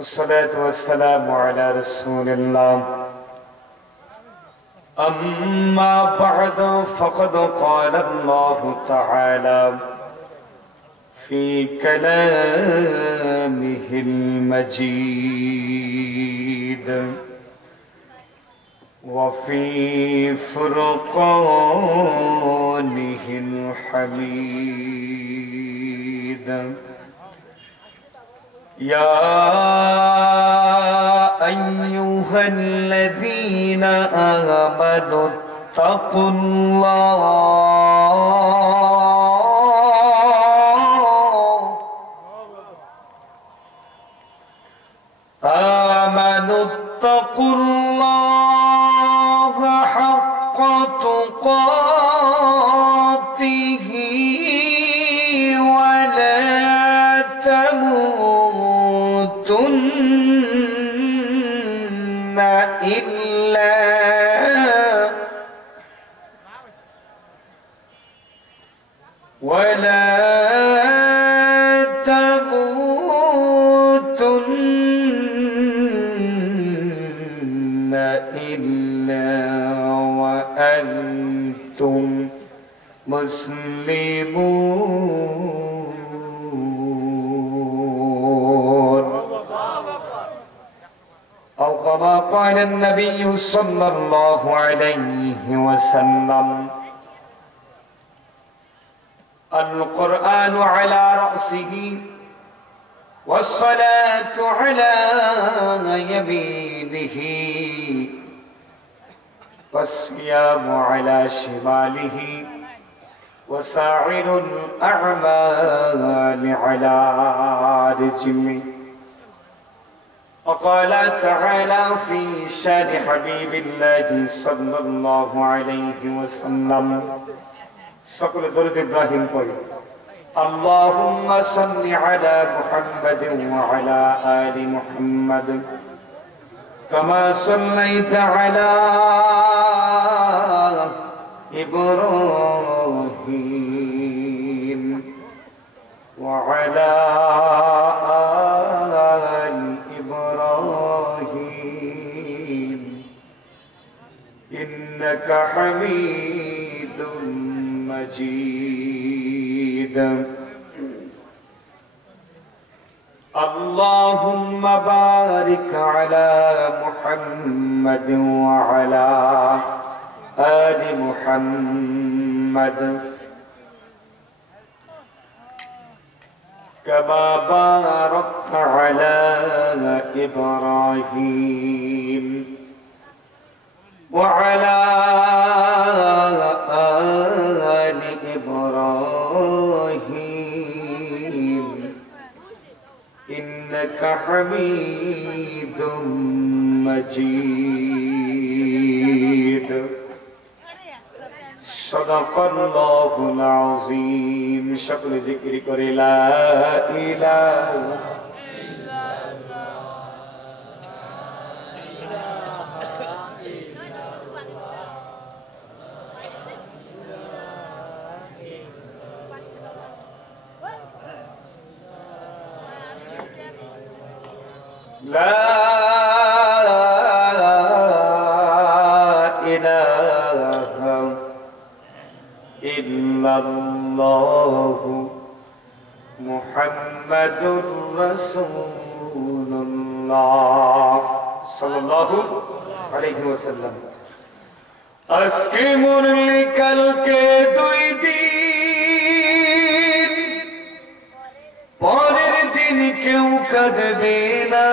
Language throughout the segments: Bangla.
والصلاة والسلام على رسول الله أما بعد فقد قال الله تعالى في كلامه المجيد وفي فرقانه الحميد يا أيها الذين آمنوا اتقوا الله حق تقاته ولا تموتن إلا وأنتم مسلمون أو كما قال النبي صلى الله عليه وسلم القرآن على رأسه والصلاة على يمينه والصيام على شماله وسائر الأعمال على رجله وقال تعالى في شان حبيب الله صلى الله عليه وسلم شكر درود إبراهيم قل اللهم صل على محمد وعلى آل محمد كما صليت على إبراهيم وعلى آل إبراهيم إنك حميد مجيد اللهم بارك على محمد وعلى آل محمد كما باركت على إبراهيم وعلى آل إبراهيم إنك حميد مجيد صدق الله العظيم شكل ذكر করে لا إله إلا الله لا إلا الله محمد رسول الله صلى الله عليه وسلم আজকে মরলে কালকে দুই দিন পরের দিন কেউ কাঁদবে না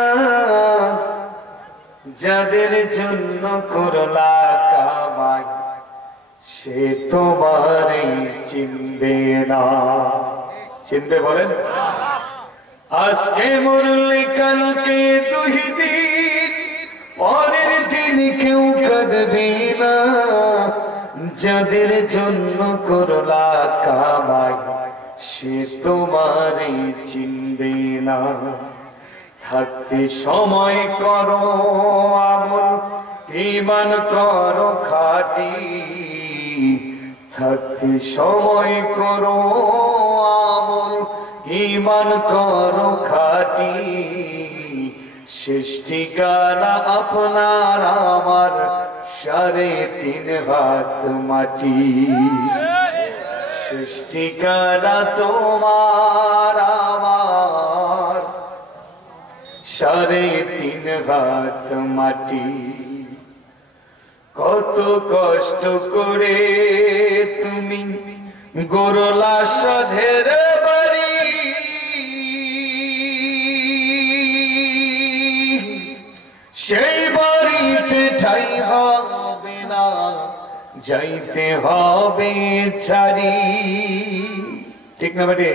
যাদের জন্য করলা কামাই সে তোমারে চিনবে না চিনবে বলেন আজকে মরলে কালকে দুই দিন পরের দিন কেউ কাঁদবে না যাদের জন্য করলা কামাই সে তোমারে চিনবে না থাকতে সময় করো আমল ঈমান করো খাঁটি থাকতে সময় করো আমল ঈমান করো খাঁটি শেষ ঠিকানা আপনার আমার 3.5 হাত মাটি শেষ ঠিকানা তোমার আমার 3.5 হাত মাটি কত কষ্ট করে তুমি গড়লা সাধের বাড়ি সেই বাড়িতে ঠাই হবে না যাইতে হবে ছাড়ি ঠিক না বেটে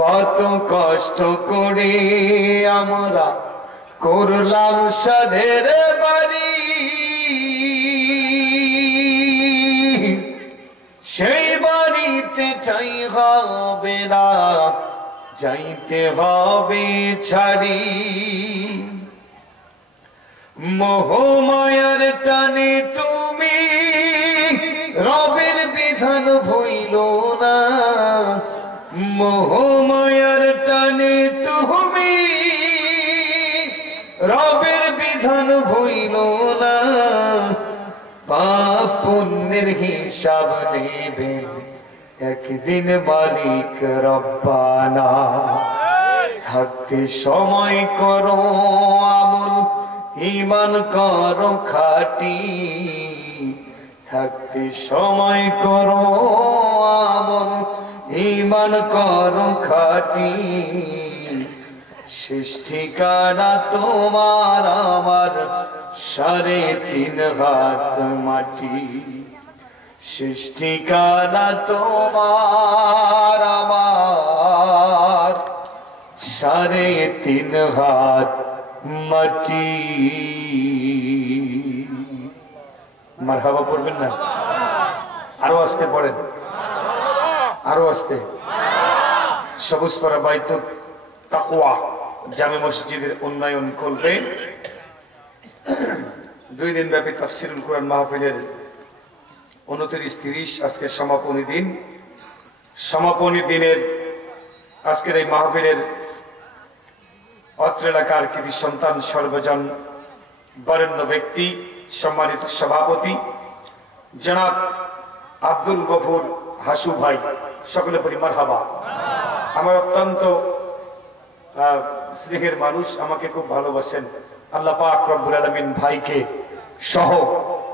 কত কষ্ট করে আমরা করলাম সাধের বাড়ি সেই বাড়িতে ঠাই হবে না যাইতে হবে ছাড়ি মোহমায়ার টানে তুমি রবের বিধান ভইল না মোহমায়ার টানে তুমি রবের বিধান ভইল না পাপ পুণ্যের হিসাব নেবেন একদিন মালিক রব্বানা থাকতে সময় করো আমল ঈমান করো খাঁটি থাকতে সময় করো আমল ঈমান করো খাঁটি শেষ ঠিকানা তোমার আমার 3.5 হাত মাটি শেষ ঠিকানা তোমার আমার 3.5 হাত মাটি মারহাবা পড়বেন না আরো আস্তে পড়েন আরো আস্তে সবুজ পাড়া বাইতুত তাকওয়া জামে মসজিদের উন্নয়ন করবে 2 দিন ব্যাপী তাফসীরুল কুরআন মাহফিলের 29-30 আজকে সমাপনী দিন সমাপনী দিনের আজকের এই মাহফিলের অত্র এলাকার কৃতি সন্তান সর্বজন বরেণ্য ব্যক্তি সম্মানিত সভাপতি জনাব আব্দুল গফুর হাসু ভাই সকলে পরি মারহাবা আমার অত্যন্ত স্নেহের মানুষ আমাকে খুব ভালোবাসেন আল্লাহ পাক রব্বুল আলামিন ভাইকে সহ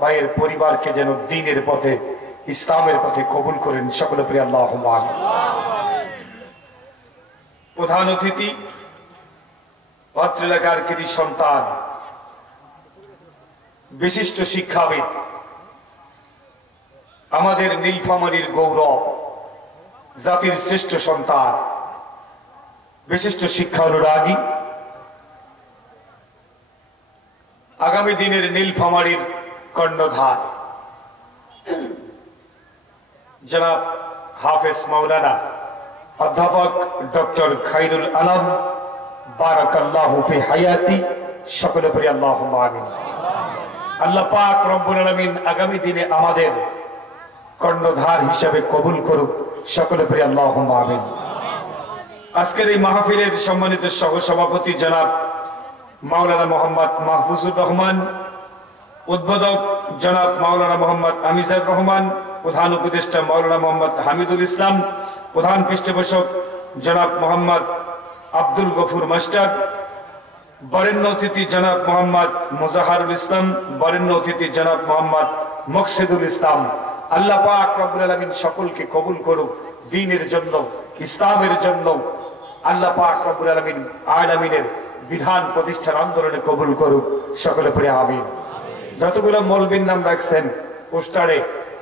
ভাইয়ের পরিবারকে যেন দ্বীনের পথে ইসলামের পথে কবুল করেন সকলে পরি আল্লাহুম্মা আমিন প্রধান অতিথি অত্র এলাকার কৃতি সন্তান বিশিষ্ট শিক্ষাবিদ আমাদের নীলফামারীর গৌরব জাতির শ্রেষ্ঠ সন্তান বিশিষ্ট শিক্ষা অনুরাগী আগামী দিনের নীলফামারীর কর্ণধার জনাব হাফেজ মাওলানা অধ্যাপক ডক্টর খায়রুল আলম বারাকাল্লাহু ফি হায়াতি সকলে পড়ি আল্লাহুম্মা আমিন আল্লাহ পাক রব্বুল আলামিন আগামী দিনে আমাদের কর্ণধার হিসেবে কবুল করুক সকলে পড়ি আল্লাহুম্মা আমিন আজকের এই মাহফিলের সম্মানিত সহ সভাপতি জনাব মাওলানা মোহাম্মদ মাহফুজুর রহমান উদ্বোধক জনাব মাওলানা মোহাম্মদ আমিজার রহমান প্রধান উপদেষ্টা মাওলানা মোহাম্মদ হামিদুল ইসলাম প্রধান পৃষ্ঠপোষক জনাব মোহাম্মদ আব্দুল গফুর মাস্টার বরেণ্য অতিথি জনাব মোহাম্মদ মুজাহারুল ইসলাম বরেণ্য অতিথি জনাব মোহাম্মদ মকসুদুল ইসলাম আল্লাহ পাক রব্বুল আলামিন সকলকে কবুল করুক দ্বীনের জন্য ইসলামের জন্য আল্লাহ পাক রব্বুল আলামিন আলামিনের বিধান প্রতিষ্ঠার আন্দোলনে কবুল করুক সকলে পড়ে আমিন যতগুলো মৌলবীর নাম রাখছেন পোস্টারে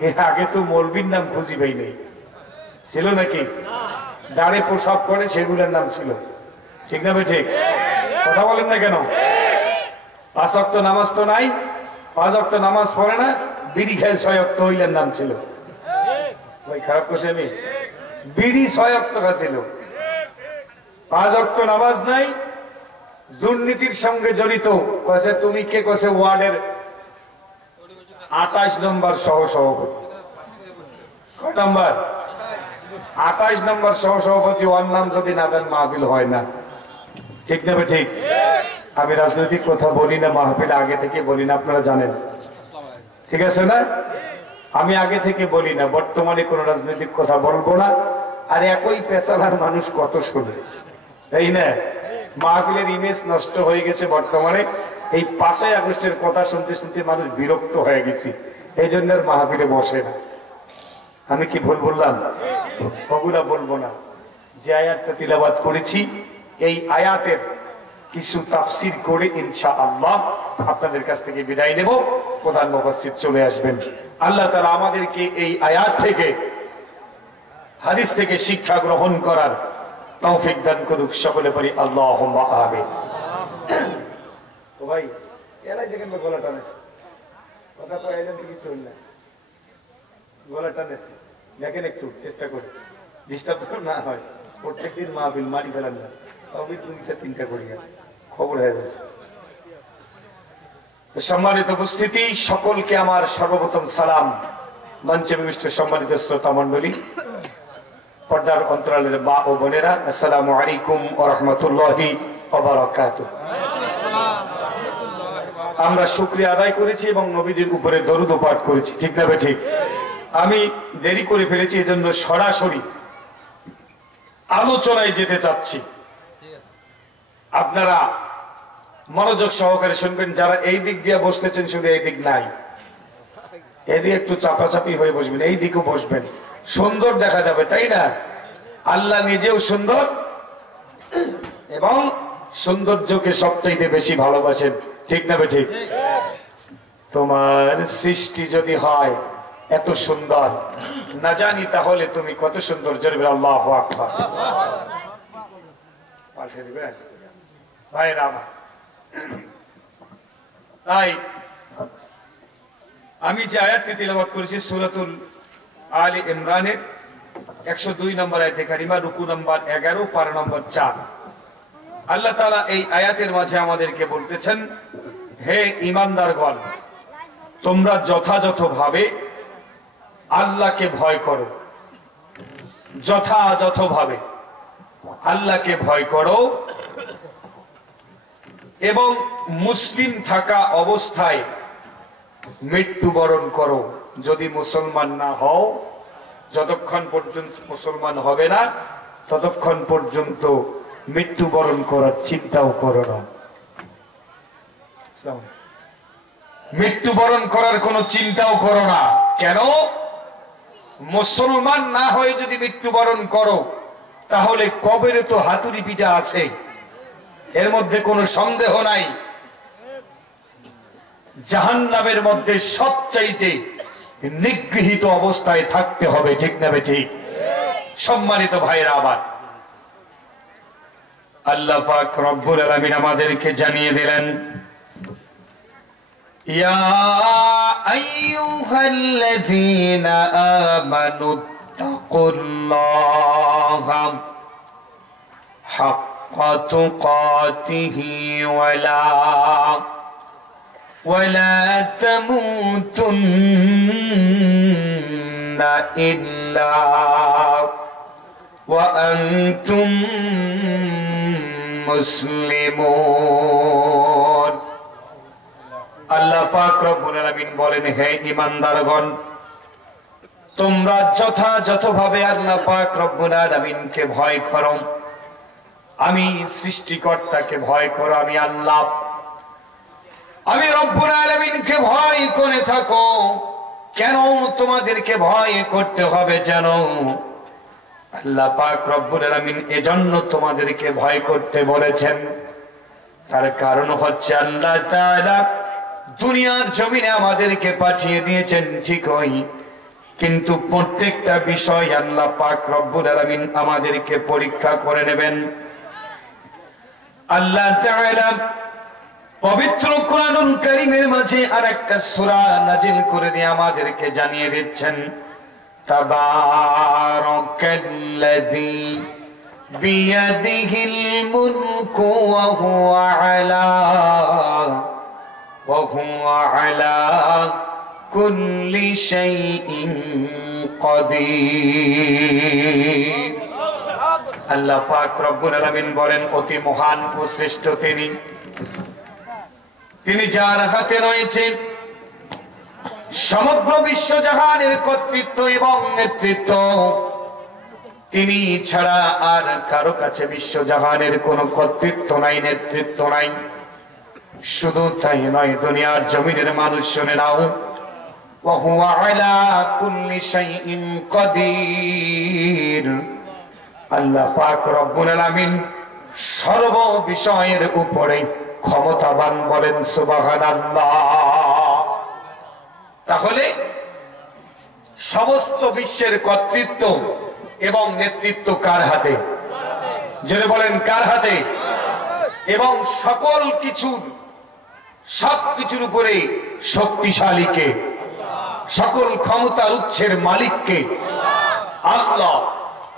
এর আগে তো মৌলবীর নাম খুঁজি পাই নেই ছিল নাকি দাঁড়ে পোশাক করে সেগুলোর নাম ছিল ঠিক না ঠিক কথা বলেন না কেন 5 ওয়াক্ত নামাজ তো নাই 5 ওয়াক্ত নামাজ পড়ে না বিড়ি খায় 6 ওয়াক্ত হইলের নাম ছিল ভাই খারাপ করছে আমি বিড়ি 6 ওয়াক্ত ছিল 5 ওয়াক্ত নামাজ নাই দুর্নীতির সঙ্গে জড়িত কইছে তুমি কে কইছে ওয়ার্ডের 28 নম্বর সহ সভাপতি কয় নাম্বার 28 নম্বর সহ সভাপতি ওর নাম যদি না দেন মাহফিল হয় না ঠিক না ঠিক আমি রাজনৈতিক কথা বলি না, মাহফিলে আগে থেকে বলি না, আপনারা জানেন, ঠিক আছে না? আমি আগে থেকে বলি না, বর্তমানে কোনো রাজনৈতিক কথা বলবো না। আর একই পেশাদার মানুষ কত শুনে, তাই না? মাহফিলের ইমেজ নষ্ট হয়ে গেছে বর্তমানে। এই 5ই আগস্টের কথা শুনতে শুনতে মানুষ বিরক্ত হয়ে গেছে, এই জন্য আর মাহফিলে বসে না। আমি কি ভুল বললাম? ওগুলা বলবো না। যে আয়াতটা তিলাওয়াত করেছি, এই আয়াতের কিছু তাফসীর করে ইনশাআল্লাহ আপনাদের কাছ থেকে বিদায় নেব। প্রধান মুফাসসির চলে আসবেন। আল্লাহ তাআলা আমাদেরকে এই আয়াত থেকে, হাদিস থেকে শিক্ষা গ্রহণ করার তৌফিক দান করুক। সকলে পড়ি আল্লাহুম্মা আমিন। তো ভাই এরা যেখানে গলা টানেছে, কথা তো এজেন্ট কিছু হইল না, গলা টানেছে, দেখেন একটু চেষ্টা করে ডিস্টার্ব না হয়। প্রত্যেকদিন মাহফিল মারি ফেলান না, তবে 2-3টা করি, খবর হয়ে গেছে। সম্মানিত উপস্থিতি, সকলকে আমার সর্বপ্রথম সালাম। মঞ্চে বিশিষ্ট সম্মানিত শ্রোতা মণ্ডলী, পর্দার অন্তরালের মা ও বোনেরা, আসসালামু আলাইকুম ওয়া রাহমাতুল্লাহি ওয়া বারাকাতুহু। আমরা শুকরিয়া আদায় করেছি এবং নবীদের উপরে দরুদ পাঠ করেছি, ঠিক না বে ঠিক? আমি দেরি করে ফেলেছি, এজন্য সরাসরি আলোচনায় যেতে চাচ্ছি। আপনারা মনোযোগ সহকারে শুনবেন। যারা এই দিক দিয়ে বসতেছেন, শুধু এই দিক নাই, এদিকে একটু চাপাচাপি হয়ে বসবেন, এই দিকেও বসবেন, সুন্দর দেখা যাবে, তাই না? আল্লাহ নিজেও সুন্দর এবং সৌন্দর্যকে সবচাইতে বেশি ভালোবাসেন, ঠিক না বে ঠিক? তোমার সৃষ্টি যদি হয় এত সুন্দর, না জানি তাহলে তুমি কত সুন্দর। জোরে আল্লাহু আকবার। পাল্টে দিবেন ভাইরা আমার। তাই আমি যে আয়াতটি তিলাওয়াত করেছি সূরাতুল আলে ইমরানের 102 নম্বর আয়াতে কারিমা, রুকু নম্বর 11, পারা নম্বর 4। আল্লাহ তাআলা এই আয়াতের মাঝে আমাদেরকে বলতেছেন, হে ঈমানদারগণ, তোমরা যথাযথভাবে আল্লাহকে ভয় করো, যথাযথভাবে আল্লাহকে ভয় করো এবং মুসলিম থাকা অবস্থায় মৃত্যুবরণ করো। যদি মুসলমান না হও, যতক্ষণ পর্যন্ত মুসলমান হবে না ততক্ষণ পর্যন্ত মৃত্যুবরণ করার চিন্তাও করো না। মৃত্যুবরণ করার কোনো চিন্তাও করো না। কেন? মুসলমান না হয়ে যদি মৃত্যুবরণ করো, তাহলে কবরে তো হাতুড়ি পিটা আছে, এর মধ্যে কোনো সন্দেহ নাই। জাহান্নামের মধ্যে সবচাইতে নিগৃহীত অবস্থায় থাকতে হবে, ঠিক না বে ঠিক? সম্মানিত ভাইরা আমার, আল্লাহ পাক রব্বুল আলামিন আমাদেরকে জানিয়ে দিলেন, ইয়া আইয়ুহাল্লাযীনা আমানুত্তাকুল্লাহা হাক্কা তুকাতিহি ওয়ালা তামুতুন্না ইল্লা ওয়া আনতুম মুসলিমুন। আল্লাহ পাক রব্বুল আলামিন বলেন, হে ঈমানদারগণ, তোমরা যথাযথভাবে আল্লাহ পাক রব্বুল আলামিনকে ভয় করো। আমি সৃষ্টিকর্তাকে ভয় করো, আমি আল্লাহ, আমি রব্বুল আলামিনকে ভয় করে থাকো। কেন তোমাদেরকে ভয় করতে হবে জানো? আল্লাহ পাক রব্বুল আলামিন এজন্য তোমাদেরকে ভয় করতে বলেছেন, তার কারণ হচ্ছে আল্লাহ তাআলা দুনিয়ার জমিনে আমাদেরকে পাঠিয়ে দিয়েছেন ঠিকই, কিন্তু প্রত্যেকটা বিষয় আল্লাহ পাক রব্বুল আলামিন আমাদেরকে পরীক্ষা করে নেবেন। আল্লাহ তাআলা পবিত্র কোরআনুল কারীমের মাঝে আরেকটা সূরা নাজিল করে দিয়ে আমাদেরকে জানিয়ে দিচ্ছেন, তাবারাকাল্লাযী বিয়াদিহিল মুলকু ওয়া হুয়া আলা কুল্লি শাইইন কাদির। আল্লাহ পাক রব্বুল আলামিন বলেন, অতি মহান ও শ্রেষ্ঠ তিনি, তিনি যার হাতে রয়েছে সমগ্র বিশ্বজাহানের কর্তৃত্ব এবং নেতৃত্ব, তিনি ছাড়া আর কারো কাছে বিশ্বজাহানের কোনো কর্তৃত্ব নাই, নেতৃত্ব নাই। শুধু তাই নয়, দুনিয়ার জমিনের মানুষ শুনে নাও, ওয়া হুয়া আলা কুল্লি শাইইন কাদির। আল্লাহ পাক রব্বুল আলামিন সর্ব বিষয়ের উপরে ক্ষমতাবান, বলেন সুবহানাল্লাহ। তাহলে সমস্ত বিশ্বের কর্তৃত্ব এবং নেতৃত্ব কার হাতে? জেনে বলেন কার হাতে? এবং সকল কিছুর, সব কিছুর উপরে শক্তিশালীকে, সকল ক্ষমতার উৎসের মালিককে আল্লাহ।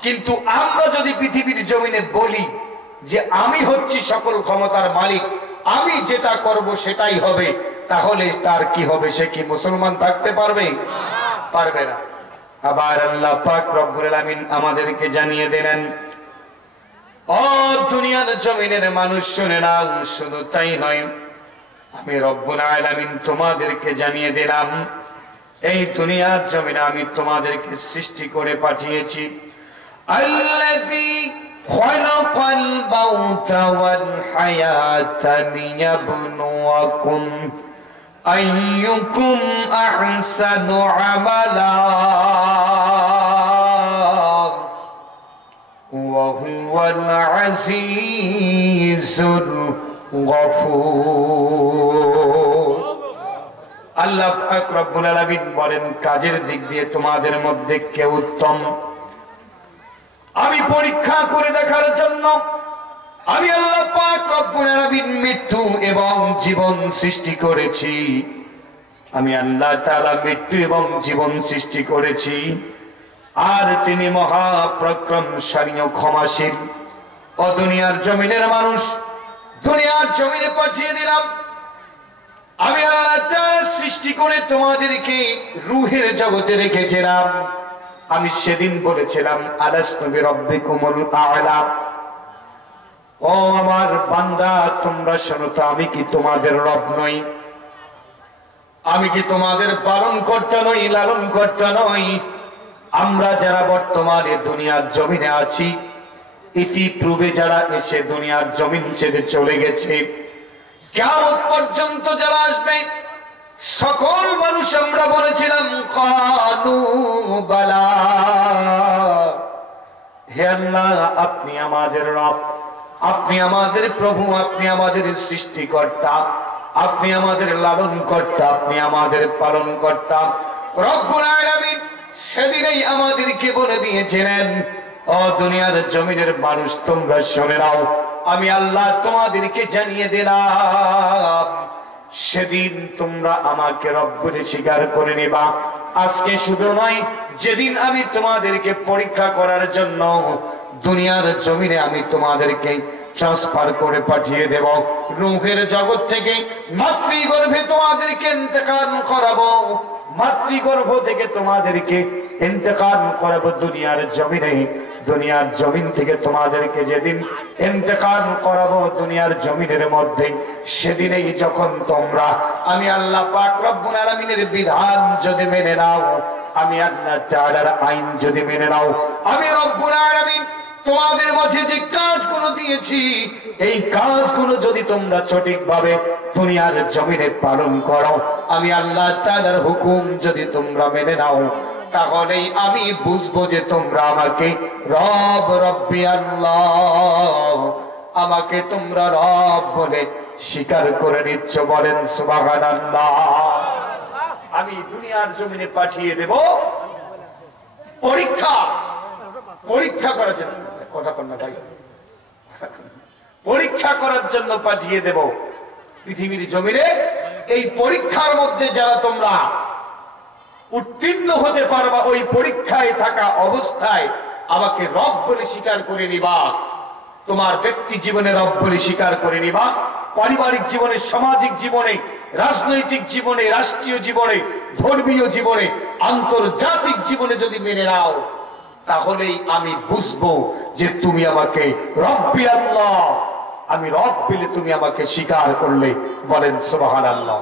কিন্তু আমরা যদি পৃথিবীর জমিনে বলি যে আমি হচ্ছি সকল ক্ষমতার মালিক, আমি যেটা করব সেটাই হবে, তাহলে তার কি হবে? সে কি মুসলমান থাকতে পারবে? পারবে না। আবার আল্লাহ পাক রব্বুল আলামিন আমাদেরকে জানিয়ে দিলেন, ও দুনিয়ার জমিনের মানুষ শুনে নাও, শুধু তাই নয়, আমি রব্বুল আলামিন তোমাদেরকে জানিয়ে দিলাম, এই দুনিয়ার জমিনে আমি তোমাদেরকে সৃষ্টি করে পাঠিয়েছি। আল্লাযী খালাকাল মাউতা ওয়াল হায়াতা লিয়াবলুয়াকুম আইয়ুকুম আহসানু আমালা ওয়া হুয়াল আজিজুল গফুর। আল্লাহ পাক রব্বুল আলামিন বলেন, কাজের দিক দিয়ে তোমাদের মধ্যে কে উত্তম, আমি পরীক্ষা করে দেখার জন্য আমি আল্লাহ পাক রব্বুল আলামিন মৃত্যু এবং জীবন সৃষ্টি করেছি। আমি আল্লাহ তাআলা মৃত্যু এবং জীবন সৃষ্টি করেছি, আর তিনি মহাপরাক্রমশালী ও ক্ষমাশীল। ও দুনিয়ার জমিনের মানুষ, দুনিয়ার জমিনে পাঠিয়ে দিলাম, আমি আল্লাহ তাআলা সৃষ্টি করে তোমাদেরকে রূহের জগতে রেখেছিলাম। আমি সেদিন বলেছিলাম, আলাস্তু বিরাব্বিকুমুল আ'লা, ও আমার বান্দা তোমরা শোনো তো, আমি কি তোমাদের রব নই? আমি কি তোমাদের পালন কর্তা নই, লালন কর্তা নই? আমরা যারা বর্তমানে দুনিয়ার জমিনে আছি, ইতিপূর্বে যারা এসে দুনিয়ার জমিন ছেড়ে চলে গেছে, কিয়ামত পর্যন্ত যারা আসবে, সকল মানুষ আমরা বলেছিলাম কালু বালা, হে আল্লাহ আপনি আমাদের রব, আপনি আমাদের প্রভু, আপনি আমাদের সৃষ্টিকর্তা, আপনি আমাদের লালন কর্তা, আপনি আমাদের পালন কর্তা। রব্বুল আলামিন সেদিনই আমাদেরকে বলে দিয়েছিলেন, ও দুনিয়ার জমিনের মানুষ তোমরা শুনে নাও, আমি আল্লাহ তোমাদেরকে জানিয়ে দিলাম, সেদিন তোমরা আমাকে রব বলে স্বীকার করে নেবা। আজকে শুধু নয়, যেদিন আমি তোমাদেরকে পরীক্ষা করার জন্য দুনিয়ার জমিনে আমি তোমাদেরকে ট্রান্সফার করে পাঠিয়ে দেব, রূহের জগৎ থেকে মাতৃগর্ভে তোমাদেরকে ইন্তেকাল করাবো, মাতৃগর্ভ থেকে তোমাদেরকে ইন্তেকাল করাবো দুনিয়ার জমিনে। দুনিয়ার জমিন থেকে তোমাদেরকে যেদিন ইন্তেকাল করাবো দুনিয়ার জমিনের মধ্যে, সেদিনেই যখন তোমরা আমি আল্লাহ পাক রব্বুল আলামিনের বিধান যদি মেনে নাও, আমি আল্লাহ তাআলার আইন যদি মেনে নাও, আমি রব্বুল আলামিন তোমাদের মাঝে যে কাজগুলো দিয়েছি, এই কাজগুলো যদি তোমরা সঠিকভাবে দুনিয়ার জমিনে পালন করো, আমি আল্লাহ তাআলার হুকুম যদি তোমরা মেনে নাও, তাহলেই আমি বুঝবো যে তোমরা আমাকে রব, রব্বি আল্লাহ, আমাকে তোমরা রব বলে স্বীকার করে নিচ্ছ, বলেন সুবহানাল্লাহ। আমি দুনিয়ার জমিনে পাঠিয়ে দেব পরীক্ষা করার জন্য, কথা কর না ভাই, পরীক্ষা করার জন্য পাঠিয়ে দেব পৃথিবীর জমিনে। এই পরীক্ষার মধ্যে যারা তোমরা উত্তীর্ণ হতে পারবা, ওই পরীক্ষায় থাকা অবস্থায় আমাকে রব বলে স্বীকার করে নিবা, তোমার ব্যক্তি জীবনে রব বলে স্বীকার করে নিবা, পারিবারিক জীবনে, সামাজিক জীবনে, রাজনৈতিক জীবনে, রাষ্ট্রীয় জীবনে, ধর্মীয় জীবনে, আন্তর্জাতিক জীবনে যদি মেনে নাও, তাহলেই আমি বুঝবো যে তুমি আমাকে রব্বি আল্লাহ, আমি রব বলে তুমি আমাকে স্বীকার করলে, বলেন সুবহানাল্লাহ।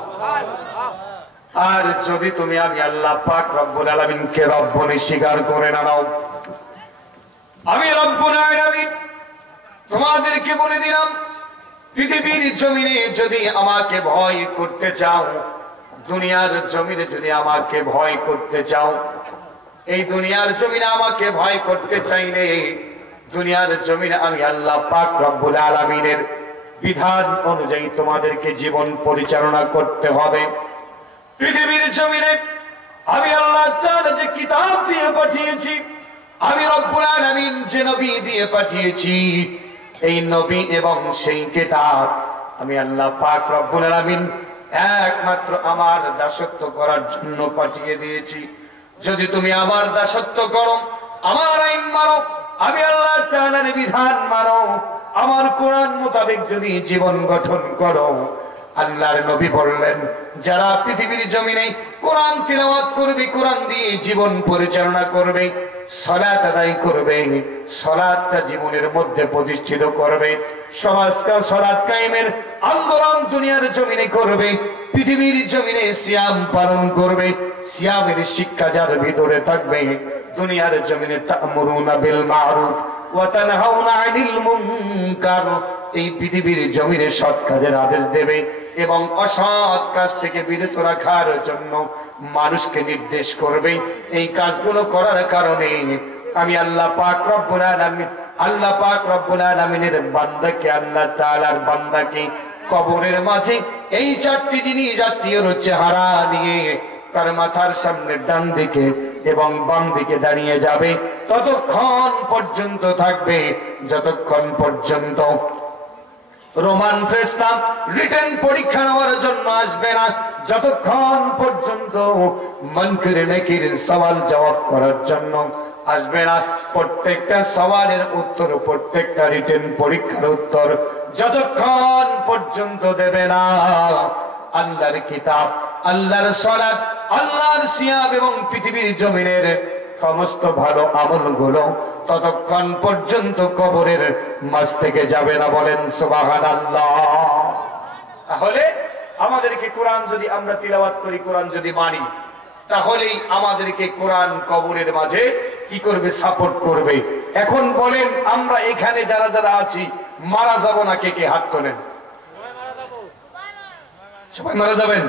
আর যদি তুমি আমি আল্লাহ পাক রব্বুল আলামিনকে রব বলে স্বীকার করে না নাও, আমি রব্বুল আলামিন তোমাদেরকে বলে দিলাম, পৃথিবীর জমিনে যদি আমাকে ভয় করতে চাও, দুনিয়ার জমিনে যদি আমাকে ভয় করতে চাও, এই দুনিয়ার জমিনে আমাকে ভয় করতে চাইলে দুনিয়ার জমিনে আমি আল্লাহ পাক রব্বুল আলামিনের বিধান অনুযায়ী তোমাদেরকে জীবন পরিচালনা করতে হবে। পৃথিবীর জমিনে আমি আল্লাহ তাআলা যে কিতাব দিয়ে পাঠিয়েছি, আমি রব্বুল আলামিন যে নবী দিয়ে পাঠিয়েছি, এই নবী এবং সেই কিতাব আমি আল্লাহ পাক রব্বুল আলামিন একমাত্র আমার দাসত্ব করার জন্য পাঠিয়ে দিয়েছি। যদি তুমি আমার দাসত্ব করো, আমার আইন মানো, আমি আল্লাহ তাআলার বিধান মানো, আমার কোরআন মোতাবেক যদি জীবন গঠন করো, আল্লাহর নবী বললেন যারা পৃথিবীর জমিনে কোরআন তিলাওয়াত করবে, কোরআন দিয়ে জীবন পরিচালনা করবে, সালাত আদায় করবে, সালাতটা জীবনের মধ্যে প্রতিষ্ঠিত করবে, সমাজকে সালাত কায়েমের আন্দোলন দুনিয়ার জমিনে করবে, পৃথিবীর জমিনে সিয়াম পালন করবে, সিয়ামের শিক্ষা যার ভিতরে থাকবে, দুনিয়ার জমিনে তা'মুরুনা বিল মা'রুফ ওয়া তানহাউনা আনিল মুনকার, এই পৃথিবীর জমিনে সৎ কাজের আদেশ দেবে এবং অসৎ কাজ থেকে বিরত রাখার জন্য মানুষকে নির্দেশ করবে। এই কাজগুলো করার কারণে আমি আল্লাহ পাক রব্বুল আলামিনের বান্দাকে, আল্লাহ তাআলার বান্দাকে কবরের মাঝে এই চারটি জিনিস জাতীয় চেহারা নিয়ে তার মাথার সামনে ডান দিকে এবং বাম দিকে দাঁড়িয়ে যাবে, ততক্ষণ পর্যন্ত থাকবে যতক্ষণ পর্যন্ত রোমান ফেরেশতা রিটেন পরীক্ষা নেওয়ার জন্য আসবে না, যতক্ষণ পর্যন্ত মুনকির নাকির সওয়াল জবাব করার জন্য আসবে না। প্রত্যেকটা সওয়ালের উত্তর, প্রত্যেকটা রিটেন পরীক্ষার উত্তর যতক্ষণ পর্যন্ত দেবে না, আল্লাহর কিতাব, আল্লাহর সালাত, আল্লাহর সিয়াম এবং পৃথিবীর জমিনের সমস্ত ভালো আমলগুলো ততক্ষণ পর্যন্ত কবরের মাঝ থেকে যাবে না, বলেন সুবহানাল্লাহ। তাহলে আমাদেরকে কোরআন যদি আমরা তিলাওয়াত করি, কোরআন যদি মানি, তাহলেই আমাদেরকে কোরআন কবরের মাঝে কি করবে? সাপোর্ট করবে। এখন বলেন আমরা এখানে যারা যারা আছি মারা যাব না? কে কে হাত তোলেন? সবাই মারা যাবেন?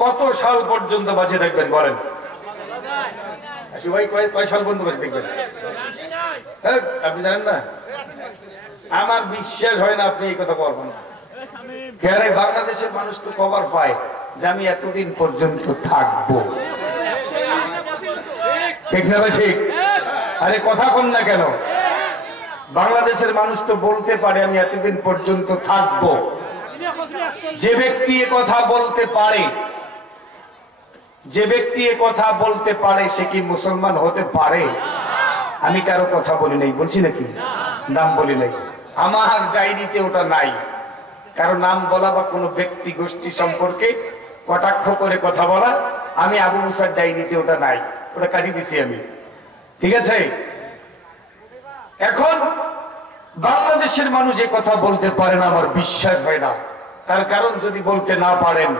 কত সাল পর্যন্ত বাঁচে থাকবেন বলেন? সবাই কয় সাল পর্যন্ত বাঁচে থাকবেন? আপনি জানেন না? আমার বিশ্বাস হয় না আপনি এই কথা বলবেন। বাংলাদেশের মানুষ তো খবর পায় যে আমি এতদিন পর্যন্ত থাকবো, ঠিক না ভাই? ঠিক। আরে কথা বল না কেন? বাংলাদেশের মানুষ তো বলতে পারে আমি এতদিন পর্যন্ত থাকবো। যে ব্যক্তি এ কথা বলতে পারে, যে ব্যক্তি এ কথা বলতে পারে সে কি মুসলমান হতে পারে? আমি কারো কথা বলি নাই, বলছি নাকি? নাম বলি নাই, আমার ডায়েরিতে ওটা নাই। কারো নাম বলা বা কোনো ব্যক্তি গোষ্ঠী সম্পর্কে কটাক্ষ করে কথা বলা, আমি আবু মুসার ডায়েরিতে ওটা নাই, ওটা কাটিয়ে দিছি আমি, ঠিক আছে? এখন বাংলাদেশের মানুষ এ কথা বলতে পারে না, আমার বিশ্বাস হয় না। তার কারণ যদি বলতে না পারেন,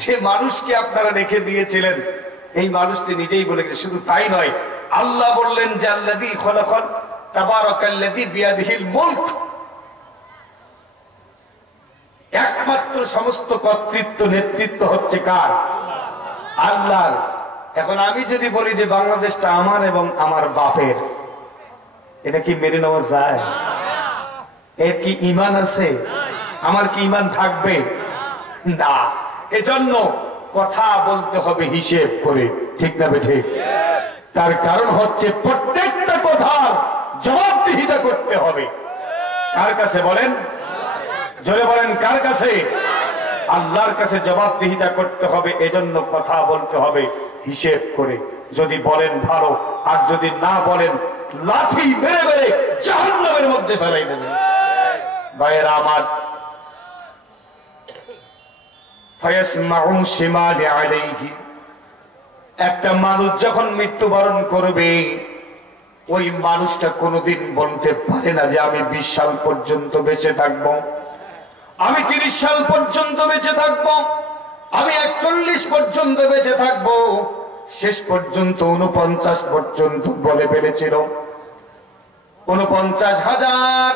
যে মানুষকে আপনারা রেখে দিয়েছিলেন এই মানুষটি নিজেই বলে গেছে। শুধু তাই নয়, আল্লাহ বললেন যে আল্লাযী খলাকাল তাবারাকাল্লাযী বিয়াদিহিল মুলক, একমাত্র সমস্ত কর্তৃত্ব নেতৃত্ব হচ্ছে কার? আল্লাহর। এখন আমি যদি বলি যে বাংলাদেশটা আমার এবং আমার বাপের, এটা কি মেনে নেওয়া যায়? এর কি ঈমান আছে? আমার কি ঈমান থাকবে? না। এজন্য কথা বলতে হবে হিসেব করে, ঠিক না ঠিক? তার কারণ হচ্ছে প্রত্যেকটা কথার জবাবদিহিতা করতে হবে। কার কাছে বলেন? জোরে বলেন, কার কাছে? আল্লাহর কাছে জবাবদিহিতা করতে হবে। এজন্য কথা বলতে হবে হিসেব করে। যদি বলেন ভালো, আর যদি না বলেন লাঠি মেরে মেরে জাহান্নামের মধ্যে ফেলাই দেবেন। ভাইয়েরা আমার, একটা মানুষ যখন মৃত্যুবরণ করবে, ওই মানুষটা কোনোদিন বলতে পারে না যে আমি 20 সাল পর্যন্ত বেঁচে থাকবো, আমি 30 সাল পর্যন্ত বেঁচে থাকবো, আমি 41 পর্যন্ত বেঁচে থাকবো। শেষ পর্যন্ত 49 পর্যন্ত বলে ফেলেছিল। 49,000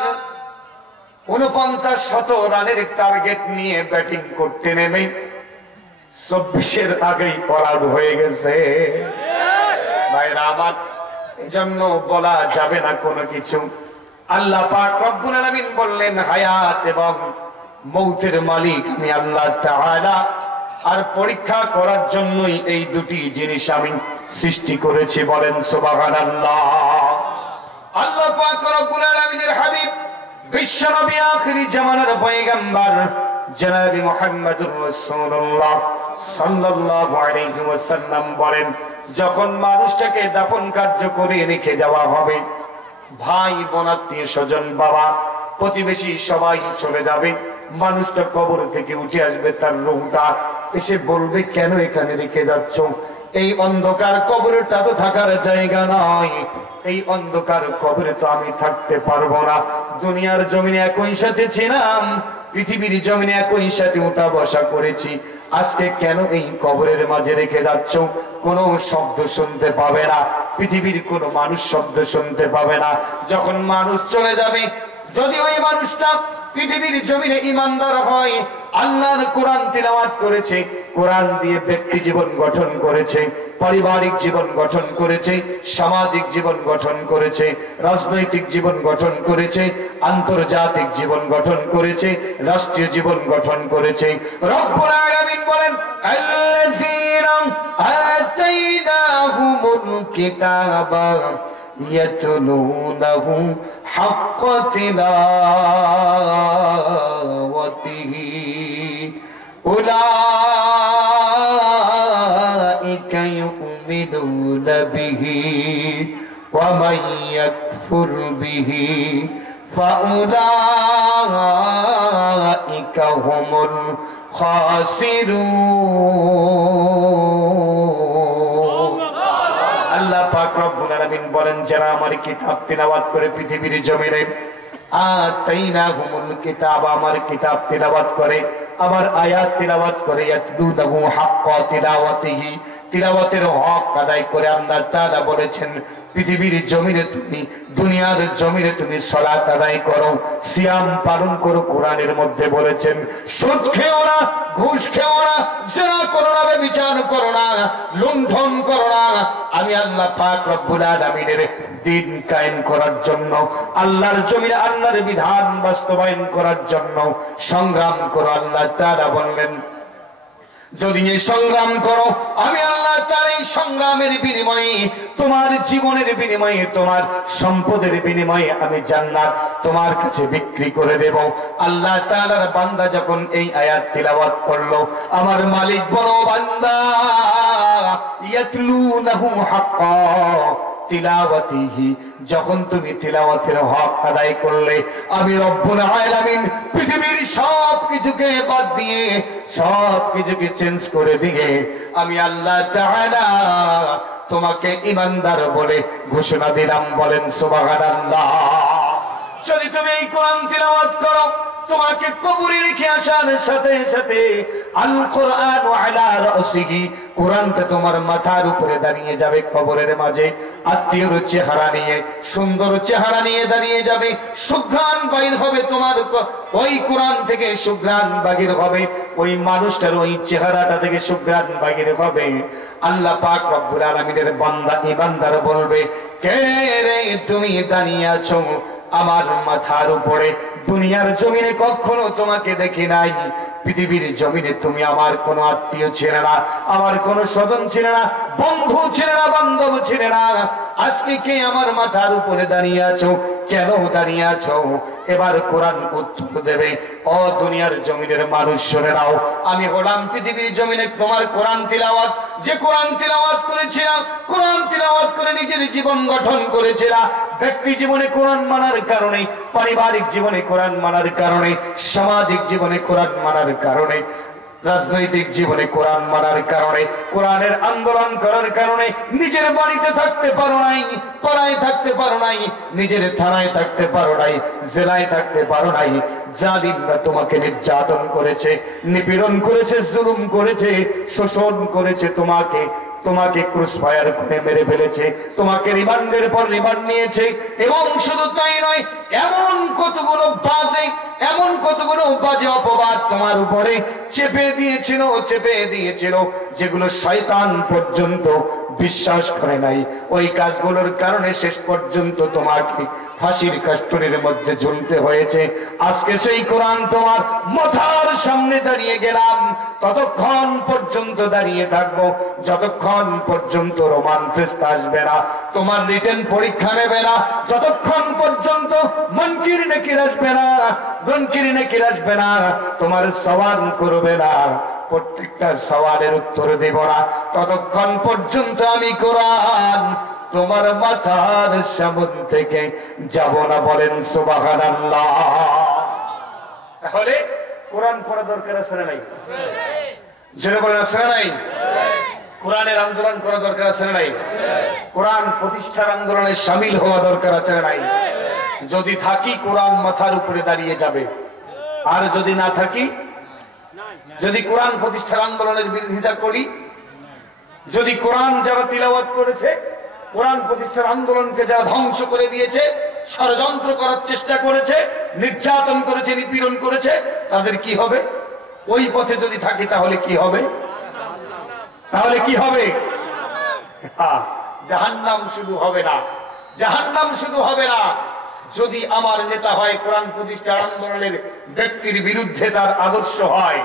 রানের টার্গেট নিয়ে ব্যাটিং করতে নেমে 24-এর আগেই পরাগ হয়ে গেছে। ভাইরা আমার, এজন্য বলা যাবে না কোনো কিছু। আল্লাহ পাক রব্বুল আলামিন বললেন, হায়াত এবং মৌতের মালিক আমি আল্লাহ তাআলা, আর পরীক্ষা করার জন্যই এই দুটি জিনিস আমি সৃষ্টি করেছি। বলেন সুবহানাল্লাহ। আল্লাহ পাক রব্বুল আলামিনের হাবিব বিশ্বনবী আখিরি জামানার পয়গম্বর জনাব মুহাম্মদুর রাসূলুল্লাহ সাল্লাল্লাহু আলাইহি ওয়াসাল্লাম বলেন, যখন মানুষটাকে দাফন কার্য করে রেখে যাওয়া হবে, ভাই বোন আত্মীয় স্বজন বাবা প্রতিবেশী সবাই চলে যাবে, মানুষটা কবর থেকে উঠে আসবে, তার রূহটা এসে বলবে, কেন এখানে রেখে যাচ্ছ? এই অন্ধকার কবরটা তো থাকার জায়গা নয়, এই অন্ধকার কবরে তো আমি থাকতে পারবো না। দুনিয়ার জমিনে একই সাথে ছিলাম, পৃথিবীর জমিনে একই সাথে উঠা বসা করেছি, আজকে কেন এই কবরের মাঝে রেখে যাচ্ছ? কোনো শব্দ শুনতে পাবে না, পৃথিবীর কোনো মানুষ শব্দ শুনতে পাবে না। যখন মানুষ চলে যাবে, যদি ওই মানুষটা পৃথিবীর জমিনে ইমানদার হয়, আল্লাহর কোরআন তিলাওয়াত করেছে, কোরআন দিয়ে ব্যক্তি জীবন গঠন করেছে, পারিবারিক জীবন গঠন করেছে, সামাজিক জীবন গঠন করেছে, রাজনৈতিক জীবন গঠন করেছে, আন্তর্জাতিক জীবন গঠন করেছে, রাষ্ট্রীয় জীবন গঠন করেছে। রব্বুল আলামিন বলেন, আল্লাযীনা আতাইনাহুমুল কিতাবা ইয়াতলুনাহু হাক্কা তিলাওয়াতিহি উলাইকা ইউমিনুনা বিহি ওয়া মান ইয়াকফুর বিহি ফাউলাইকা হুমুল খাসিরুন। আল্লাহ পাক রব্বুল আলামিন বলেন, যারা আমার কিতাব তিলাওয়াত করে পৃথিবীর জমিনে, আতাইনাহুমুল কিতাব, আমার কিতাব তিলাওয়াত করে, আমার আয়াত তিলাওয়াত করে, ইয়াতলুনাহু হাক্কা তিলাওয়াতিহি, তিলাওয়াতের হক আদায় করে। আল্লাহ তাআলা বলেছেন, পৃথিবীর জমিনে তুমি, দুনিয়ার জমিনে তুমি সালাত আদায় করো, সিয়াম পালন করো। কোরআনের মধ্যে বলেছেন, সুদ খেও না, ঘুষ খেও না, জিনা করো না, ব্যভিচার করো না, লুণ্ঠন করো না। আমি আল্লাহ পাক রব্বুল আলামিনের দ্বীন কায়েম করার জন্য, আল্লাহর জমিনে আল্লাহর বিধান বাস্তবায়ন করার জন্য সংগ্রাম করো। আল্লাহ তাআলা বললেন, যদি এই সংগ্রাম করো, আমি আল্লাহ তাআলা এই সংগ্রামের বিনিময়ে, তোমার জীবনের বিনিময়ে, তোমার সম্পদের বিনিময়ে আমি জান্নাত তোমার কাছে বিক্রি করে দেব। আল্লাহ তাআলার বান্দা যখন এই আয়াত তিলাওয়াত করলো, আমার মালিক বলো, বান্দা ইয়াতলুনাহু হাক্কা তিলাওয়াতিহি, যখন তুমি তিলাওয়াতের হক আদায় করলে, আমি রব্বুল আলামিন পৃথিবীর সব কিছুকে বাদ দিয়ে, সব কিছুকে চেঞ্জ করে দিয়ে, আমি আল্লাহ তাআলা তোমাকে ঈমানদার বলে ঘোষণা দিলাম। বলেন সুবহানাল্লাহ। যদি তুমি এই কোরআন তিলাওয়াত করো, তোমাকে কবরে রেখে আসার সাথে সাথে আল কোরআন আলা রাসিহি, কোরআনটা তোমার মাথার উপরে দাঁড়িয়ে যাবে কবরের মাঝে, আত্মীয়র চেহারা নিয়ে, সুন্দর চেহারা নিয়ে দাঁড়িয়ে যাবে, সুঘ্রাণ বাইর হবে তোমার ওই কোরআন থেকে, সুঘ্রাণ বাহির হবে ওই মানুষটার ওই চেহারাটা থেকে, সুঘ্রাণ বাহির হবে। আল্লাহ পাক রব্বুল আলামিনের বান্দা ঈমানদার বলবে, কে রে তুমি দাঁড়িয়ে আছো আমার মাথার উপরে? দুনিয়ার জমিনে কখনো তোমাকে দেখি নাই, পৃথিবীর জমিনে তুমি আমার কোনো আত্মীয় ছিলে না, আমার কোনো স্বজন ছিলে না, বন্ধু ছিলে না, বান্ধব ছিলে না। আজকে কে আমার মাথার উপরে দাঁড়িয়ে আছো? কেন দাঁড়িয়ে আছো? এবার কোরআন উত্তর দেবে, ও দুনিয়ার জমিনের মানুষ শুনে নাও, আমি হলাম পৃথিবীর জমিনে তোমার কোরআন তিলাওয়াত, যে কোরআন তিলাওয়াত করেছিলাম, কোরআন তিলাওয়াত করে নিজের জীবন গঠন করেছিলাম। ব্যক্তি জীবনে কোরআন মানার কারণে, পারিবারিক জীবনে কোরআন মানার কারণে, সামাজিক জীবনে কোরআন মানার কারণে রাজনৈতিক জীবনে কোরআন মানার কারণে, কোরআনের আন্দোলন করার কারণে নিজের বাড়িতে থাকতে পারো নাই, পাড়ায় থাকতে পারো নাই, নিজের থানায় থাকতে পারো নাই, জেলায় থাকতে পারো নাই। জালিমরা তোমাকে নির্যাতন করেছে, নিপীড়ন করেছে, জুলুম করেছে, শোষণ করেছে, তোমাকে ক্রুসফায়ার করে মেরে ফেলেছে, তোমাকে রিমান্ডের পর রিমান্ড নিয়েছে। এবং শুধু তাই নয়, এমন কতগুলো বাজে অপবাদ তোমার উপরে চেপে দিয়েছিল যেগুলো শয়তান পর্যন্ত বিশ্বাস করে নাই। ওই কাজগুলোর কারণে শেষ পর্যন্ত তোমাকে ফাঁসির কাষ্ঠের মধ্যে ঝুলতে হয়েছে। আজকে সেই কোরআন তোমার মাথার সামনে দাঁড়িয়ে গেলাম, ততক্ষণ পর্যন্ত দাঁড়িয়ে থাকবো যতক্ষণ পর্যন্ত রোমান ফেরেশতা আসবে না, তোমার রিটেন পরীক্ষা নেবে না, যতক্ষণ পর্যন্ত মুনকির নাকির আসবে না, তোমার সওয়াল করবে না, প্রত্যেকটা সওয়ালের উত্তর দেব না, ততক্ষণ পর্যন্ত আমি কোরআন তোমার মাথার সামনে থেকে যাব না। বলেন সুবহানাল্লাহ। তাহলে কোরআন পড়া দরকার আছে না নাই? জোরে বলেন আছে না নাই? কোরআনের আন্দোলন করা দরকার আছে না নাই? কোরআন প্রতিষ্ঠার আন্দোলনে শামিল হওয়া দরকার আছে না নাই? যদি থাকি কোরআন মাথার উপরে দাঁড়িয়ে যাবে, আর যদি না থাকি, যদি কোরআন প্রতিষ্ঠার আন্দোলনের বিরোধিতা করি, যদি কোরআন যারা তিলাওয়াত করেছে, কোরআন প্রতিষ্ঠার আন্দোলনকে যারা ধ্বংস করে দিয়েছে, ষড়যন্ত্র করার চেষ্টা করেছে, নির্যাতন করেছে, নিপীড়ন করেছে, তাদের কি হবে? ওই পথে যদি থাকি তাহলে কি হবে? জাহান্নাম শুধু হবে না, যদি আমার নেতা হয় কোরআন প্রতিষ্ঠার আন্দোলনের ব্যক্তির বিরুদ্ধে, তার আদর্শ হয়,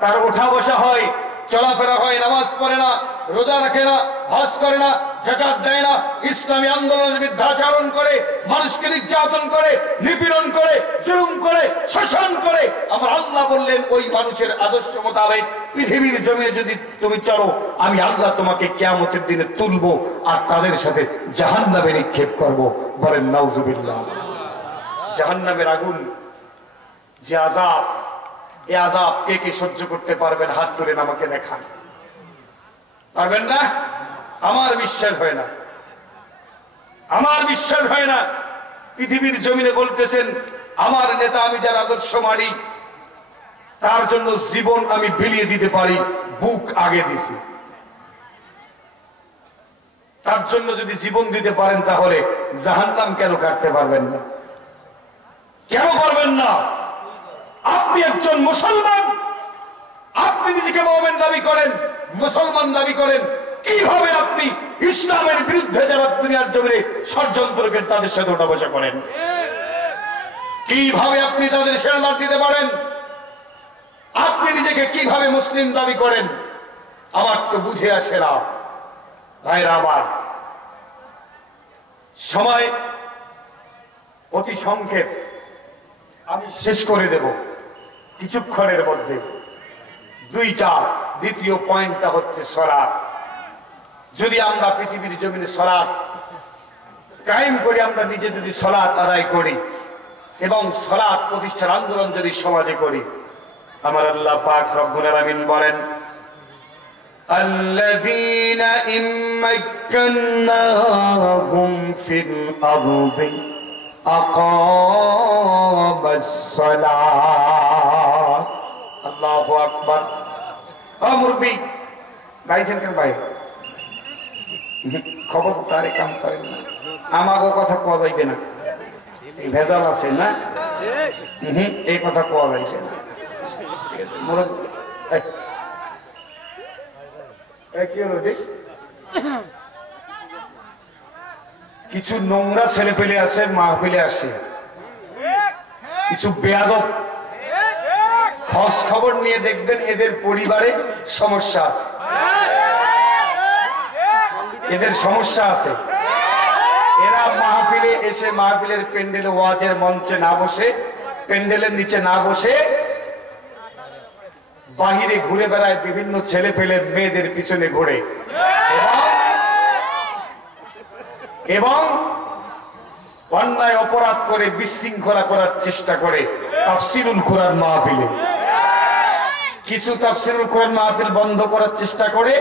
তার ওঠা বসা হয়, চলাফেরা হয়, নামাজ পড়ে না, রোজা রাখে না, হজ করে না, যাকাত দেয় না, ইসলামী আন্দোলনের বিরুদ্ধাচরণ করে, মানুষকে নির্যাতন করে, নিপীড়ন করে, জুলুম করে, শোষণ করে, আমার আল্লাহ বললেন ওই মানুষের আদর্শ মোতাবেক পৃথিবীর জমিনে যদি তুমি চলো, আমি আল্লাহ তোমাকে কিয়ামতের দিনে তুলবো আর তাদের সাথে জাহান্নামে নিক্ষেপ করব। বলেন নাউজুবিল্লাহ। জাহান্নামের আগুন যে আযাব, এই আযাব কে সহ্য করতে পারবেন? হাত তুলেন, আমাকে দেখান। পারবেন না? আমার বিশ্বাস হয় না। পৃথিবীর জমিনে বলতেছেন আমার নেতা, আমি যার আদর্শ মানি তার জন্য জীবন আমি বিলিয়ে দিতে পারি, বুক আগে দিছি। তার জন্য যদি জীবন দিতে পারেন, তাহলে জাহান্নাম কেন কাটতে পারবেন না? কেন পারবেন না? আপনি একজন মুসলমান, আপনি নিজেকে মুমিন দাবি করেন, মুসলমান দাবি করেন, কিভাবে আপনি ইসলামের বিরুদ্ধে যারা দুনিয়ার জমিনে ষড়যন্ত্র করেন তাদের সাথে ওঠা বসা করেন? কিভাবে আপনি তাদের শেল্টার দিতে পারেন? আপনি নিজেকে কিভাবে মুসলিম দাবি করেন? আমার তো বুঝে আসে না। ভাইরা আমার, সময় অতি সংক্ষেপ, আমি শেষ করে দেব কিছুক্ষণের মধ্যে। দ্বিতীয় পয়েন্টটা হচ্ছে সালাত। যদি আমরা পৃথিবীর জমিনে সালাত কায়েম করি, আমরা নিজে যদি সালাত আদায় করি এবং সালাত প্রতিষ্ঠার আন্দোলন যদি সমাজে করি, আমার আল্লাহ পাক রব্বুল আলামিন বলেন الذين إن مكناهم في الأرض أقاموا الصلاة الله أكبر মুরব্বি গাইছেন কেন ভাই? খবর তারে কাম করেন না, আমাকে কথা কোয়া যাইবে না, ভেজাল আছে না, এই কথা কোয়া যাইবে না। কিছু নোংরা ছেলে পেলে আছে মাহফিলে আসে, কিছু বেয়াদব খোঁজ খবর নিয়ে দেখবেন এদের পরিবারে সমস্যা আছে, এরা মাহফিলে এসে মাহফিলের প্যান্ডেলে ওয়াজের মঞ্চে না বসে, প্যান্ডেলের নিচে না বসে বাহিরে ঘুরে বেড়ায়, বিভিন্ন ছেলে পেলে মেয়েদের পিছনে ঘুরে এবং অন্যায় অপরাধ করে বিশৃঙ্খলা করার চেষ্টা করে তাফসীরুল কুরআন মাহফিলে। কিছু তাফসীরুল কোরআন মাহফিল বন্ধ করার চেষ্টা করে,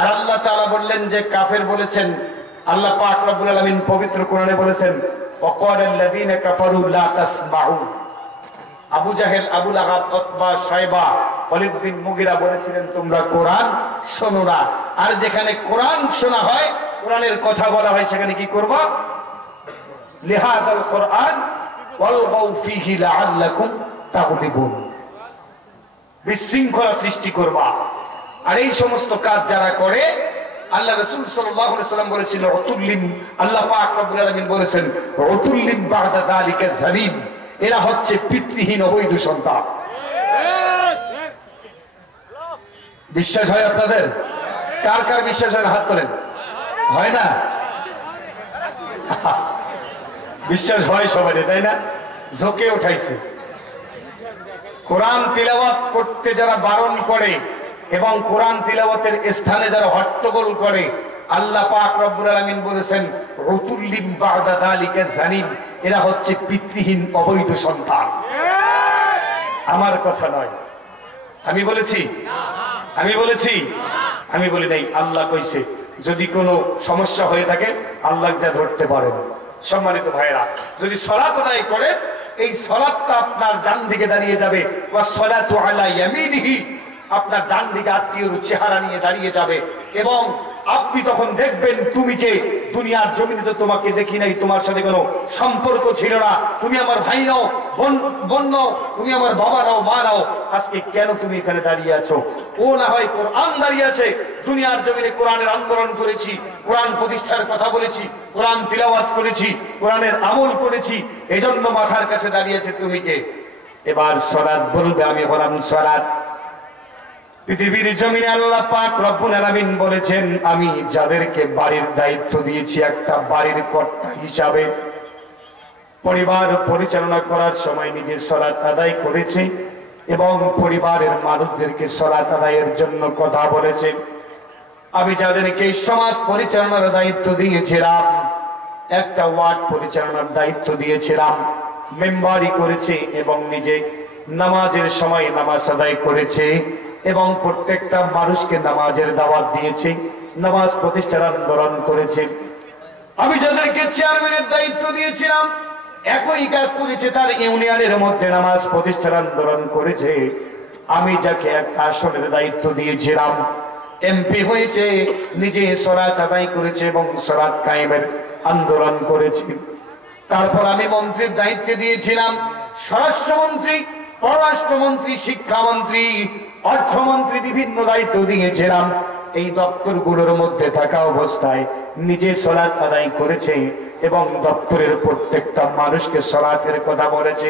আর আল্লাহ তাআলা বললেন যে কাফের বলেছেন, আল্লাহ পাক রব্বুল আলামিন পবিত্র কোরআনে বলেছেন ওয়াকালাল্লাযীনা কাফারু লা তাসমাউ। আবু জাহেল, আবু লাহাব, উতবা, শায়বা, ওয়ালিদ বিন মুগিরা বলেছিলেন তোমরা কোরআন শোনো না। আর যেখানে কোরআন শোনা হয়, কোরআনের কথা বলা হয়, সেখানে কি করবা? লিহাযাল কোরআন ওয়ালগাউ ফীহি লাআল্লাকুম তাগলিবুন, বিশৃঙ্খলা সৃষ্টি করবা। আর এই সমস্ত কাজ যারা করে, আল্লাহ রাসূল সাল্লাল্লাহু আলাইহি ওয়াসাল্লাম বলেছিল উতুল্লিম, আল্লাহ পাক রব্বুল আলামিন বলেছেন উতুল্লিম বা'দা যালিকা যালিম, এরা হচ্ছে পিতৃহীন অবৈধ সন্তান। বিশ্বাস হয় আপনাদের? কার কার বিশ্বাস হয়? হাত তোলেন। হয় না? বিশ্বাস হয় সবাই, তাই না? ঝোঁকে উঠাইছে। কোরআন তিলাওয়াত করতে যারা বারণ করে এবং কোরআন তিলাওয়াতের স্থানে যারা হট্টগোল করে, আল্লাহ পাক রব্বুল আলামিন বলেছেন উতুল্লিম বা'দা যালিকা যালিম, এরা হচ্ছে পিতৃহীন অবৈধ সন্তান। আমার কথা নয়, আমি বলেছি? আমি বলেছি? আমি বলি নাই, আল্লাহ কইছে। যদি কোনো সমস্যা হয়ে থাকে আল্লাহ যা ধরতে পারেন। সম্মানিত ভাইরা, যদি সালাত আদায় করেন, এই সালাতটা আপনার ডান দিকে দাঁড়িয়ে যাবে, ওয়া সালাতু আলা ইয়ামিনিহি, আপনার ডান দিকে আত্মীয়র চেহারা নিয়ে দাঁড়িয়ে যাবে, এবং আপনি তখন দেখবেন তুমি কে? দুনিয়ার জমিনে তো তোমাকে দেখি নাই, তোমার সাথে কোনো সম্পর্ক ছিল না, তুমি আমার ভাই নাও, বোন নাও, তুমি আমার বাবা নাও, মা নাও, আজকে কেন তুমি এখানে দাঁড়িয়ে আছো? ও না হয় কোরআন দাঁড়িয়ে আছে, দুনিয়ার জমিনে কোরআনের আন্দোলন করেছি, কোরআন প্রতিষ্ঠার কথা বলেছি, কোরআন তিলাওয়াত করেছি, কোরআনের আমল করেছি, এজন্য মাথার কাছে দাঁড়িয়েছে, তুমি কে? এবার সালাত বলবে আমি হলাম সালাত। পৃথিবীর জমিনে আল্লাহ পাক রব্বুল আলামিন বলেছেন আমি যাদেরকে বাড়ির দায়িত্ব দিয়েছি একটা বাড়ির কর্তা হিসাবে, পরিবার পরিচালনা করার সময় নিজে সালাত আদায় করেছে এবং পরিবারের মানুষদেরকে সালাত আদায়ের জন্য কথা বলেছে। আমি যাদেরকে সমাজ পরিচালনার দায়িত্ব দিয়েছিলাম, একটা ওয়ার্ড পরিচালনার দায়িত্ব দিয়েছিলাম, মেম্বারি করেছে এবং নিজে নামাজের সময় নামাজ আদায় করেছে এবং প্রত্যেকটা মানুষকে নামাজের দাওয়াত দিয়েছে, নামাজ প্রতিষ্ঠার আন্দোলন করেছে। আমি যাদেরকে চেয়ারম্যানের দায়িত্ব দিয়েছিলাম, একই কাজ করেছে, তার ইউনিয়নের মধ্যে নামাজ প্রতিষ্ঠার আন্দোলন করেছে। আমি যাকে একটা আসনের দায়িত্ব দিয়েছিলাম, এমপি হয়েছে, নিজে সালাত আদায় করেছে এবং সালাত কায়েমের আন্দোলন করেছে। তারপর আমি মন্ত্রীর দায়িত্ব দিয়েছিলাম, স্বরাষ্ট্রমন্ত্রী, পররাষ্ট্রমন্ত্রী, শিক্ষামন্ত্রী, অর্থমন্ত্রী, বিভিন্ন দায়িত্ব দিয়েছিলাম। এই দপ্তরগুলোর মধ্যে থাকা অবস্থায় নিজে সালাত আদায় করেছে এবং দপ্তরের প্রত্যেকটা মানুষকে সালাতের কথা বলেছে।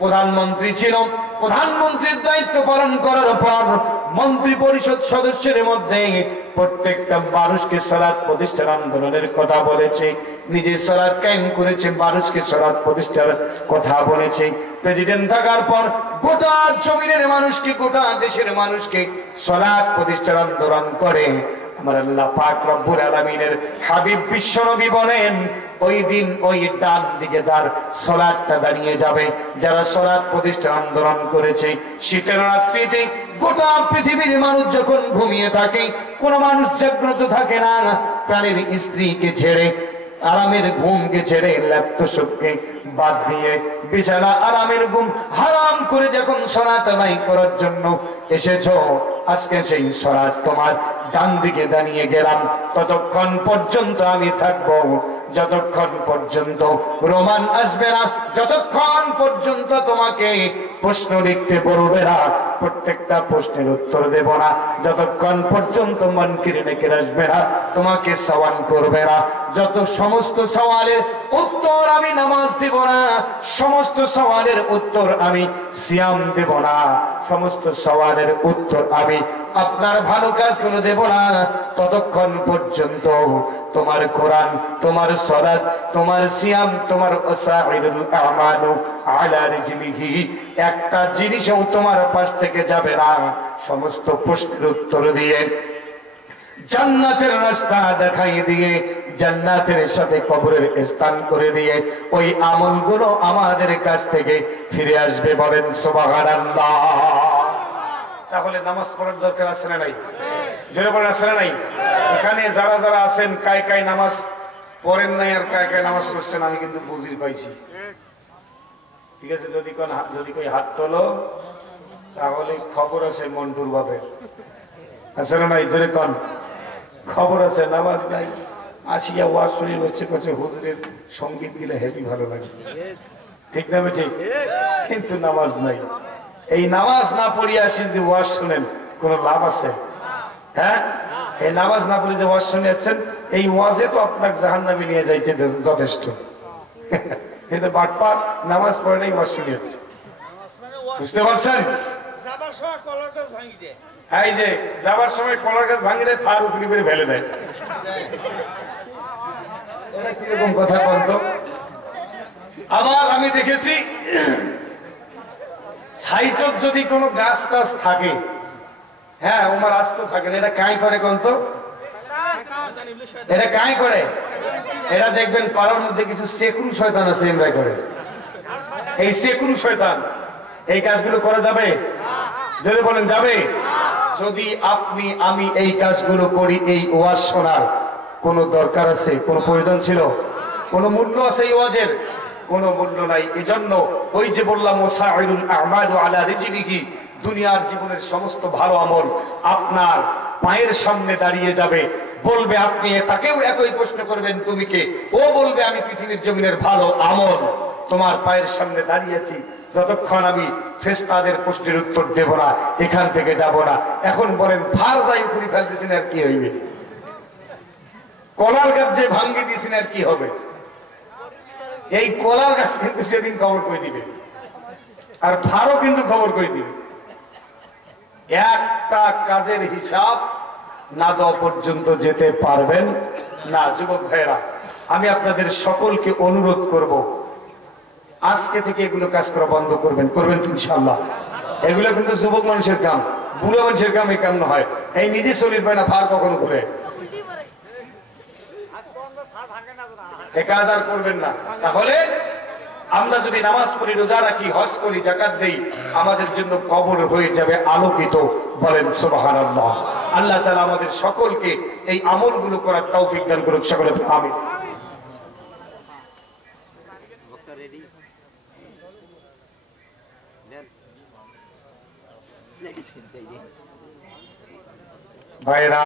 প্রধানমন্ত্রী ছিল, প্রধানমন্ত্রীর দায়িত্ব পালন করার পর মন্ত্রী পরিষদ সদস্যের মধ্যে প্রত্যেকটা মানুষকে সালাত প্রতিষ্ঠার আন্দোলনের কথা বলেছে, নিজে সালাত কায়েম করেছে, মানুষকে সালাত প্রতিষ্ঠার কথা বলেছে। প্রেসিডেন্ট থাকার পর গোটা জমিনের মানুষকে, গোটা দেশের মানুষকে সালাত প্রতিষ্ঠার আন্দোলন করে। আমার আল্লাহ পাক রব্বুল আলামিনের হাবিব বিশ্বনবী বলেন ওই দিন ওই ডান দিকে তার সালাতটা দাঁড়িয়ে যাবে যারা সালাত প্রতিষ্ঠার আন্দোলন করেছে। শীতের রাত্রিতে গোটা পৃথিবীর মানুষ যখন ঘুমিয়ে থাকে, কোন মানুষ জাগ্রত থাকে না, প্রাণের স্ত্রীকে ছেড়ে, আরামের ঘুমকে ছেড়ে, ল্যাপটপকে বাদ দিয়ে বিছানা আরামের ঘুম হারাম করে যখন সালাত আদায় করার জন্য এসেছো, আজকে সেই সালাত তোমার ডান দিকে দাঁড়িয়ে গেলাম, ততক্ষণ পর্যন্ত আমি থাকবো, যতক্ষণ পর্যন্ত রোমান আসবে না, যতক্ষণ পর্যন্ত তোমাকে প্রশ্ন লিখতে বলবে না, প্রত্যেকটা প্রশ্নের উত্তর দেব না, যতক্ষণ পর্যন্ত মুনকির নেকির আসবে না, তোমাকে সওয়াল করবে না, যত সমস্ত সওয়ালের উত্তর আমি নামাজ দেব না, সমস্ত সওয়ালের উত্তর আমি সিয়াম দেব না, সমস্ত সওয়ালের উত্তর আমি আপনার ভালো কাজগুলো দেব না, ততক্ষণ পর্যন্ত তোমার কোরআন, তোমার সালাত, তোমার সিয়াম, তোমার ওয়াসাইলুল আমালু আলা রিজলিহি, একটা জিনিসও তোমার পাশ থেকে যাবে না। সমস্ত প্রশ্নের উত্তর দিয়ে, জান্নাতের রাস্তা দেখাই দিয়ে, জান্নাতের সাথে কবরের স্থান করে দিয়ে ওই আমলগুলো আমাদের কাছ থেকে ফিরে আসবে। বলেন সুবহানাল্লাহ। তাহলে নামাজ পড়ার দরকার আছে না নাই? জোরে বলেন আছে না নাই? এখানে যারা যারা আছেন কায় কায় নামাজ পড়েন নাই আর কায় কায় নামাজ পড়ছেন আমি কিন্তু বুঝিয়ে পাইছি। ঠিক আছে, যদি কই হাত তোলো তাহলে খবর আছে মন্টুর বাপের, আছে না নাই? জোরে কন, খবর আছে। নামাজ নাই, আসিয়া ওয়াজ শুনি হচ্ছে কাছে হুজুরের সঙ্গীত দিলে হেভি ভালো লাগে, ঠিক না ঠিক? কিন্তু নামাজ নাই। এই নামাজ না পড়িয়া আসি যদি ওয়াজ শুনেন কোন লাভ আছে? হ্যাঁ, এই নামাজ না পড়ে যে ওয়াজ শুনেছেন এই ওয়াজে তো আপনাকে জাহান্নামে নিয়ে যাইছে যথেষ্ট। কিন্তু বাটপার নামাজ পড়ে নাই ওয়াজ শুনিয়েছে, বুঝতে পারছেন? এই যে যাবার সময় কলার গাছ ভাঙি দেয়, পার উপরি করে ফেলে দেয়। এটা কিরকম কথা বলতো? আবার আমি দেখেছি সাইটত যদি কোনো গাছ টাছ থাকে, হ্যাঁ ওমার আস্ত থাকে না, এটা কাই করে কোনতো? এটা কাই করে? এরা দেখবেন পাড়ার মধ্যে কিছু সেকুরু শয়তান আছে, এমরাই করে। এই সেকুরু শয়তান এই কাজগুলো করা যাবে? যদি বলেন যাবে? যদি আপনি আমি এই কাজগুলো করি, এই ওয়াজ শোনার কোন দরকার আছে? কোন প্রয়োজন ছিল? কোন মূল্য আছে এই ওয়াজের? কোন মূল্য নাই। এজন্য ওই যে বললাম ওয়াসাইরুল আমালু আলা রিজলিহি, দুনিয়ার জীবনের সমস্ত ভালো আমল আপনার পায়ের সামনে দাঁড়িয়ে যাবে, বলবে আপনি, তাকেও একই প্রশ্ন করবেন তুমি কে, ও বলবে আমি পৃথিবীর জমিনের ভালো আমল তোমার পায়ের সামনে দাঁড়িয়েছি, যতক্ষণ আমি ফেরেশতাদের প্রশ্নের উত্তর দেব না এখান থেকে যাব না। এখন বলেন ভার যাই উপরি ফেলতেছেন আর কি হইবে? কলার গাছ যে ভাঙ্গি দিয়েছেন আর কি হবে? এই কলার গাছ কিন্তু সেদিন খবর করে দিবে, আর ভারও কিন্তু খবর করে দিবে। একটা কাজের হিসাব না দেওয়া পর্যন্ত যেতে পারবেন না। যুবক ভাইয়েরা, আমি আপনাদের সকলকে অনুরোধ করব, আজকে থেকে এগুলো কাজ করা বন্ধ করবেন। করবেন তো ইনশাআল্লাহ? এগুলো কিন্তু যুবক মানুষের কাম, বুড়ো মানুষের কাম এই কাম হয়। এই নিজে শরীর পায় না, ভার কখনো করে এ কাজ আর করবেন না। তাহলে আমরা যদি নামাজ পড়ি, রোজা রাখি, হজ করি, যাকাত দেই, আমাদের জন্য কবর হয়ে যাবে আলোকিত। বলেন সুবহানাল্লাহ। আল্লাহ তাআলা আমাদের সকলকে এই আমলগুলো করার তৌফিক দান করুক, সকলে আমিন। ভাইরা